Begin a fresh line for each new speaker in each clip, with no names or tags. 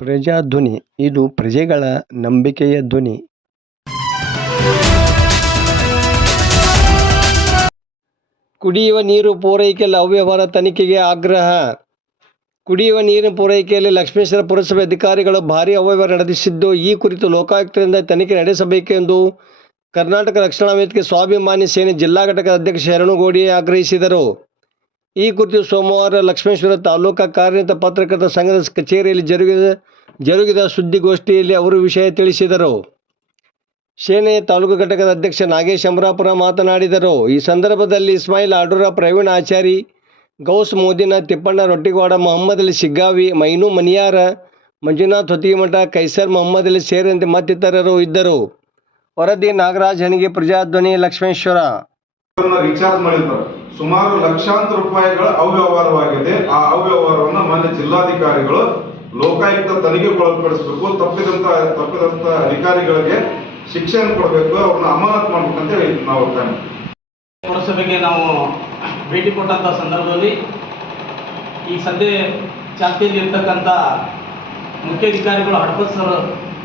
ಪ್ರಜಾಧ್ವನಿ, ಇದು ಪ್ರಜೆಗಳ ನಂಬಿಕೆಯ ಧ್ವನಿ. ಕುಡಿಯುವ ನೀರು ಪೂರೈಕೆಯಲ್ಲಿ ಅವ್ಯವಹಾರ ತನಿಖೆಗೆ ಆಗ್ರಹ. ಕುಡಿಯುವ ನೀರಿನ ಪೂರೈಕೆಯಲ್ಲಿ ಲಕ್ಷ್ಮೇಶ್ವರ ಪುರಸಭೆ ಅಧಿಕಾರಿಗಳು ಭಾರಿ ಅವ್ಯವಹಾರ ನಡೆಸಿದ್ದು, ಈ ಕುರಿತು ಲೋಕಾಯುಕ್ತರಿಂದ ತನಿಖೆ ನಡೆಸಬೇಕೆಂದು ಕರ್ನಾಟಕ ರಕ್ಷಣಾ ವೇದಿಕೆ ಸ್ವಾಭಿಮಾನಿ ಸೇನೆ ಜಿಲ್ಲಾ ಘಟಕದ ಅಧ್ಯಕ್ಷ ಶರಣುಗೋಡಿ ಆಗ್ರಹಿಸಿದರು. ಈ ಕುರಿತು ಸೋಮವಾರ ಲಕ್ಷ್ಮೇಶ್ವರ ತಾಲೂಕಾ ಕಾರ್ಯನಿರತ ಪತ್ರಕರ್ತರ ಸಂಘದ ಕಚೇರಿಯಲ್ಲಿ ಜರುಗಿದ ಜರುಗಿದ ಸುದ್ದಿಗೋಷ್ಠಿಯಲ್ಲಿ ಅವರು ವಿಷಯ ತಿಳಿಸಿದರು. ಸೇನೆಯ ತಾಲೂಕು ಘಟಕದ ಅಧ್ಯಕ್ಷ ನಾಗೇಶ್ ಅಮರಾಪುರ ಮಾತನಾಡಿದರು. ಈ ಸಂದರ್ಭದಲ್ಲಿ ಇಸ್ಮಾಯಿಲ್ ಆಡೂರ ಪ್ರವೀಣ್ ಆಚಾರಿ, ಗೌಸ್ ಮೋದಿನ ತಿಪ್ಪಣ್ಣ ರೊಟ್ಟಿಗೌಡ, ಮೊಹಮ್ಮದ್ ಅಲಿ ಸಿಗ್ಗಾವಿ ಮೈನು ಮನಿಯಾರ, ಮಂಜುನಾಥ್ ಹೊತ್ತಿಗೆಮಠ, ಕೈಸರ್ ಮೊಹಮ್ಮದ್ ಅಲಿ ಸೇರಿದಂತೆ ಮತ್ತಿತರರು ಇದ್ದರು. ವರದಿ ನಾಗರಾಜ್, ಹಣಿಗೆ ಪ್ರಜಾಧ್ವನಿ ಲಕ್ಷ್ಮೇಶ್ವರ.
ಸುಮಾರು ಲಕ್ಷಾಂತರ ರೂಪಾಯಿಗಳ ಅವ್ಯವಹಾರವಾಗಿದೆ. ಆ ಅವ್ಯವಹಾರವನ್ನು ಮಾನ್ಯ ಜಿಲ್ಲಾಧಿಕಾರಿಗಳು ಲೋಕಾಯುಕ್ತ ತನಿಖೆಗೊಳಪಡಿಸಬೇಕು ತಪ್ಪಿದಂತ ತಪ್ಪಿದಂತ ಅಧಿಕಾರಿಗಳಿಗೆ ಶಿಕ್ಷೆಯನ್ನು ಕೊಡಬೇಕು, ಅವ್ರನ್ನ ಅಮಾನತ್ ಮಾಡ್ಬೇಕಂತ ಹೇಳಿ ನಾವು ಒತ್ತಾಯ
ಪುರಸಭೆಗೆ ನಾವು ಭೇಟಿ ಕೊಟ್ಟಂಥ ಸಂದರ್ಭದಲ್ಲಿ ಈ ಸದ್ಯ ಚಾಲ್ತಿಯಲ್ಲಿ ಇರ್ತಕ್ಕಂಥ ಮುಖ್ಯಾಧಿಕಾರಿಗಳು ಹಡ್ಪತ್ ಸರ್,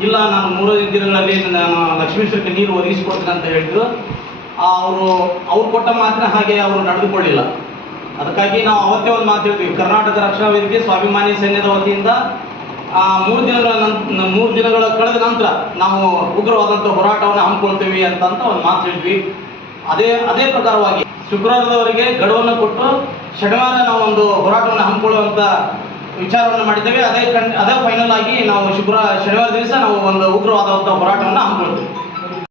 ಇಲ್ಲ ನಾನು ಮೂರು ದಿನಗಳಲ್ಲಿ ನಾನು ಲಕ್ಷ್ಮೀಶ್ವರಕ್ಕೆ ನೀರು ಒದಗಿಸಿಕೊಡ್ತೀನಿ ಅಂತ ಹೇಳಿದ್ರು. ಅವರು ಅವ್ರು ಕೊಟ್ಟ ಮಾತ್ರ ಹಾಗೆ ಅವರು ನಡೆದುಕೊಳ್ಳಿಲ್ಲ. ಅದಕ್ಕಾಗಿ ನಾವು ಅವತ್ತೇ ಒಂದು ಮಾತು ಹೇಳ್ತೀವಿ. ಕರ್ನಾಟಕ ರಕ್ಷಣಾ ವೇದಿಕೆ ಸ್ವಾಭಿಮಾನಿ ಸೈನ್ಯದ ವತಿಯಿಂದ, ಆ, ಮೂರು ದಿನಗಳ ನಂತರ ಮೂರು ದಿನಗಳ ಕಳೆದ ನಂತರ ನಾವು ಉಗ್ರವಾದಂಥ ಹೋರಾಟವನ್ನು ಹಮ್ಮಿಕೊಳ್ತೀವಿ ಅಂತಂತ ಅಂತ ಒಂದು ಮಾತು ಹೇಳಿದ್ವಿ ಅದೇ ಅದೇ ಪ್ರಕಾರವಾಗಿ ಶುಕ್ರವಾರದವರೆಗೆ ಗಡುವನ್ನು ಕೊಟ್ಟು ಶನಿವಾರ ನಾವು ಒಂದು ಹೋರಾಟವನ್ನು ಹಮ್ಮಿಕೊಳ್ಳುವಂಥ ವಿಚಾರವನ್ನು ಮಾಡಿದ್ದೇವೆ. ಅದೇ ಕಣ್ ಅದೇ ಫೈನಲ್ ಆಗಿ ನಾವು ಶುಕ್ರ, ಶನಿವಾರ ದಿವಸ ನಾವು ಒಂದು ಉಗ್ರವಾದಂಥ ಹೋರಾಟವನ್ನು ಹಮ್ಮಿಕೊಳ್ತೀವಿ.